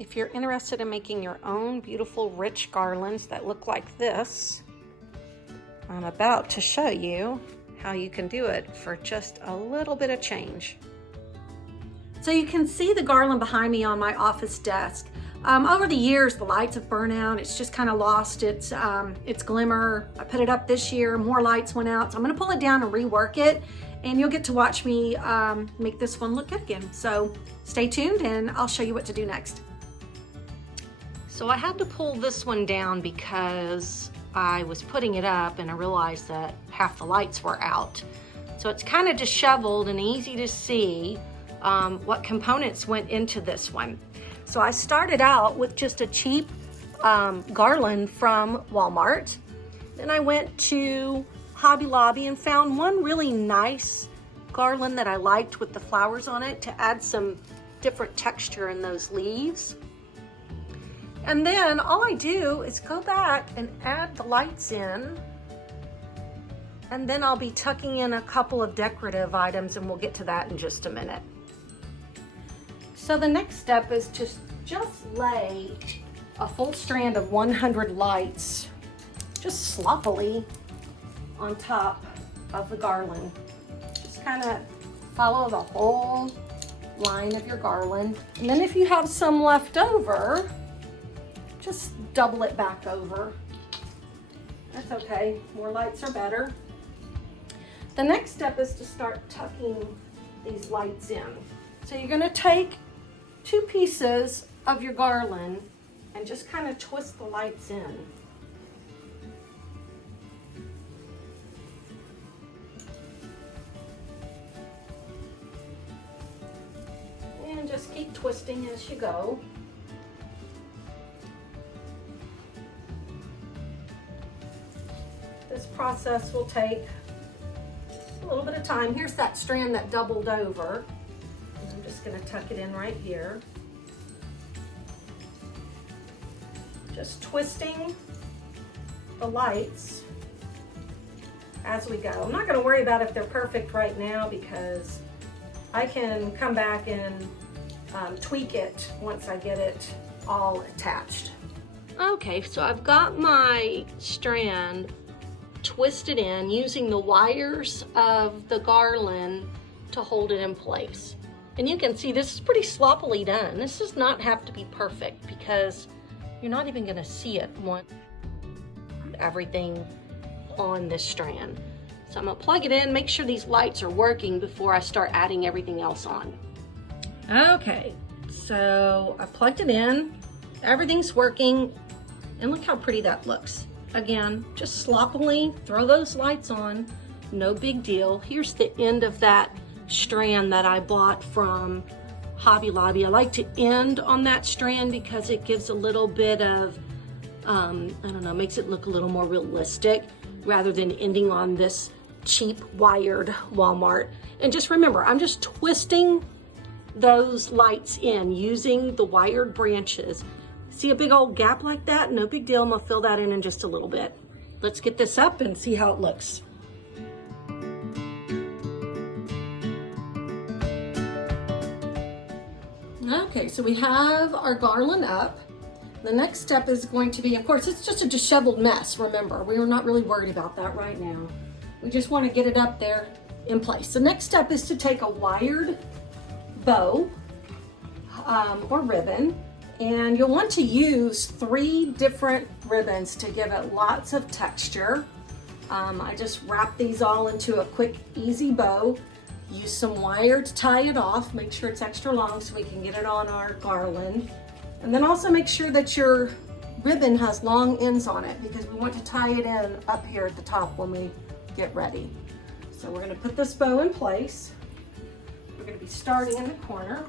If you're interested in making your own beautiful rich garlands that look like this, I'm about to show you how you can do it for just a little bit of change. So you can see the garland behind me on my office desk. Over the years, the lights have burned out. It's just kind of lost its glimmer. I put it up this year, more lights went out. So I'm gonna pull it down and rework it, and you'll get to watch me make this one look good again. So stay tuned and I'll show you what to do next. So I had to pull this one down because I was putting it up and I realized that half the lights were out. So it's kind of disheveled and easy to see what components went into this one. So I started out with just a cheap garland from Walmart. Then I went to Hobby Lobby and found one really nice garland that I liked with the flowers on it to add some different texture in those leaves. And then all I do is go back and add the lights in, and then I'll be tucking in a couple of decorative items, and we'll get to that in just a minute. So the next step is to just lay a full strand of 100 lights just sloppily on top of the garland. Just kind of follow the whole line of your garland. And then if you have some left over, just double it back over. That's okay, more lights are better. The next step is to start tucking these lights in. So you're gonna take 2 pieces of your garland and just kind of twist the lights in. And just keep twisting as you go. This process will take a little bit of time. Here's that strand that doubled over. I'm just going to tuck it in right here. Just twisting the lights as we go. I'm not going to worry about if they're perfect right now because I can come back and tweak it once I get it all attached. Okay, so I've got my strand twisted in using the wires of the garland to hold it in place. And you can see this is pretty sloppily done. This does not have to be perfect because you're not even gonna see it once everything on this strand. So I'm gonna plug it in, make sure these lights are working before I start adding everything else on. Okay, so I plugged it in, everything's working, and look how pretty that looks. Again, just sloppily throw those lights on, no big deal. Here's the end of that strand that I bought from Hobby Lobby. I like to end on that strand because it gives a little bit of, I don't know, makes it look a little more realistic rather than ending on this cheap wired Walmart. And just remember, I'm just twisting those lights in using the wired branches. See a big old gap like that? No big deal. I'm gonna fill that in just a little bit. Let's get this up and see how it looks. Okay, so we have our garland up. The next step is going to be, of course, it's just a disheveled mess, remember. We are not really worried about that right now. We just want to get it up there in place. The next step is to take a wired bow or ribbon, and you'll want to use 3 different ribbons to give it lots of texture. I just wrap these all into a quick, easy bow. Use some wire to tie it off. Make sure it's extra long so we can get it on our garland. And then also make sure that your ribbon has long ends on it because we want to tie it in up here at the top when we get ready. So we're going to put this bow in place. We're going to be starting in the corner.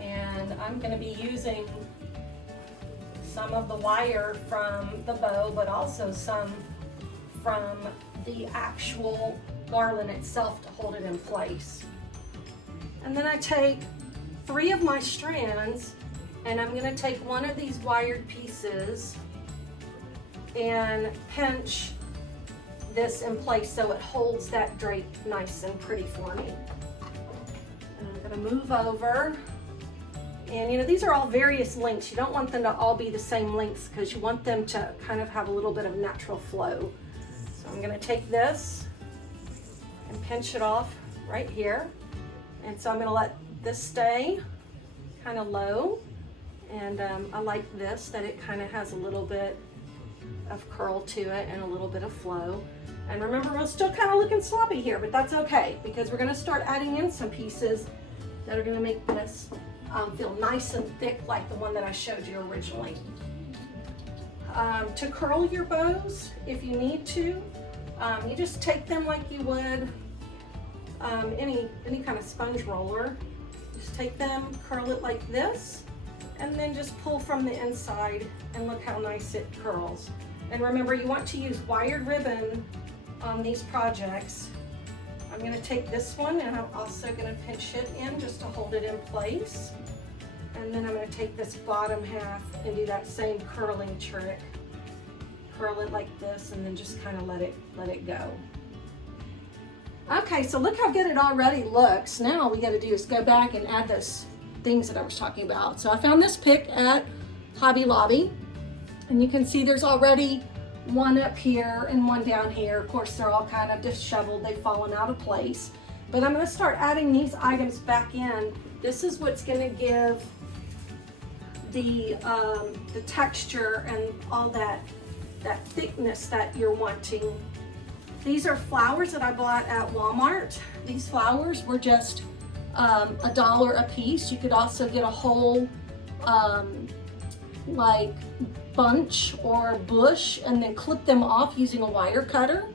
And I'm going to be using some of the wire from the bow, but also some from the actual garland itself to hold it in place. And then I take 3 of my strands, and I'm going to take one of these wired pieces and pinch this in place so it holds that drape nice and pretty for me. And I'm gonna move over. And you know, these are all various lengths. You don't want them to all be the same lengths because you want them to kind of have a little bit of natural flow. So I'm gonna take this and pinch it off right here. And so I'm gonna let this stay kind of low. And I like this, that it kind of has a little bit of curl to it and a little bit of flow. And remember, we're still kind of looking sloppy here, but that's okay because we're gonna start adding in some pieces that are gonna make this feel nice and thick like the one that I showed you originally. To curl your bows, if you need to, you just take them like you would any kind of sponge roller. Just take them, curl it like this, and then just pull from the inside and look how nice it curls. And remember, you want to use wired ribbon on these projects. I'm gonna take this one and I'm also gonna pinch it in just to hold it in place. And then I'm gonna take this bottom half and do that same curling trick. Curl it like this and then just kind of let it go. Okay, so look how good it already looks. Now all we gotta do is go back and add those things that I was talking about. So I found this pick at Hobby Lobby, and you can see there's already one up here and one down here. Of course, they're all kind of disheveled. They've fallen out of place. But I'm gonna start adding these items back in. This is what's gonna give the texture and all that thickness that you're wanting. These are flowers that I bought at Walmart. These flowers were just $1 a piece. You could also get a whole like bunch or bush and then clip them off using a wire cutter.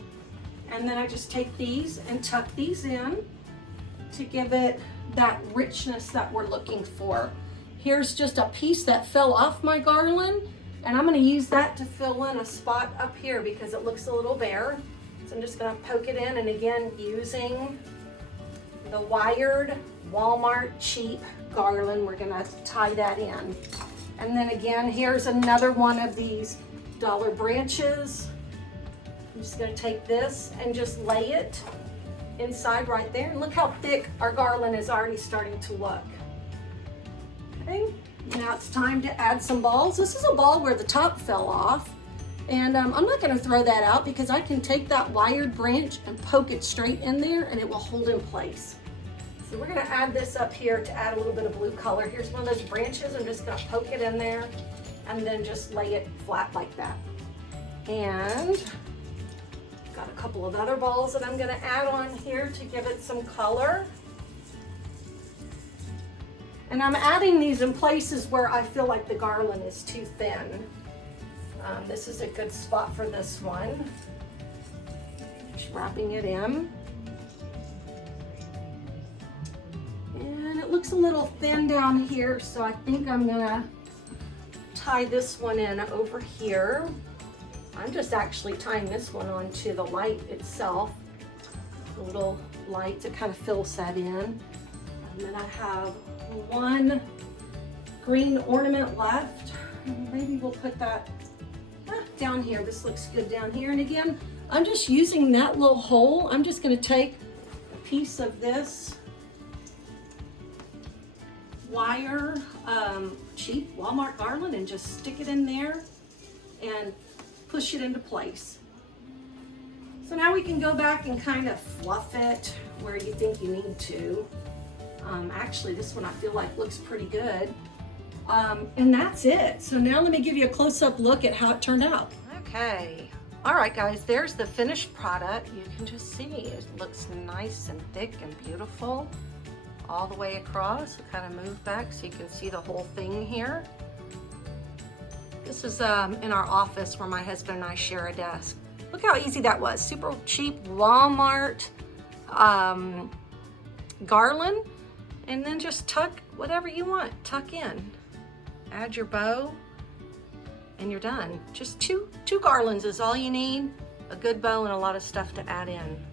And then I just take these and tuck these in to give it that richness that we're looking for. Here's just a piece that fell off my garland, and I'm gonna use that to fill in a spot up here because it looks a little bare. So I'm just gonna poke it in, and again, using the wired Walmart cheap garland, we're gonna tie that in. And then again, here's another one of these dollar branches. I'm just gonna take this and just lay it inside right there. And look how thick our garland is already starting to look. Okay, now it's time to add some balls. This is a ball where the top fell off. And I'm not gonna throw that out because I can take that wired branch and poke it straight in there and it will hold in place. So we're gonna add this up here to add a little bit of blue color. Here's one of those branches. I'm just gonna poke it in there and then just lay it flat like that. And got a couple of other balls that I'm gonna add on here to give it some color. And I'm adding these in places where I feel like the garland is too thin. This is a good spot for this one. Just wrapping it in. And it looks a little thin down here, so I think I'm gonna tie this one in over here. I'm just actually tying this one onto the light itself. The little light that kind of fills that in. And then I have one green ornament left. Maybe we'll put that down here. This looks good down here. And again, I'm just using that little hole. I'm just gonna take a piece of this wire cheap Walmart garland and just stick it in there and push it into place. So now we can go back and kind of fluff it where you think you need to. Actually, this one I feel like looks pretty good. And that's it. So now let me give you a close-up look at how it turned out. Okay. All right, guys, there's the finished product. You can just see it looks nice and thick and beautiful all the way across. We'll kind of move back so you can see the whole thing here. This is in our office where my husband and I share a desk. Look how easy that was. Super cheap Walmart garland. And then just tuck whatever you want, tuck in. Add your bow and you're done. Just two garlands is all you need. A good bow and a lot of stuff to add in.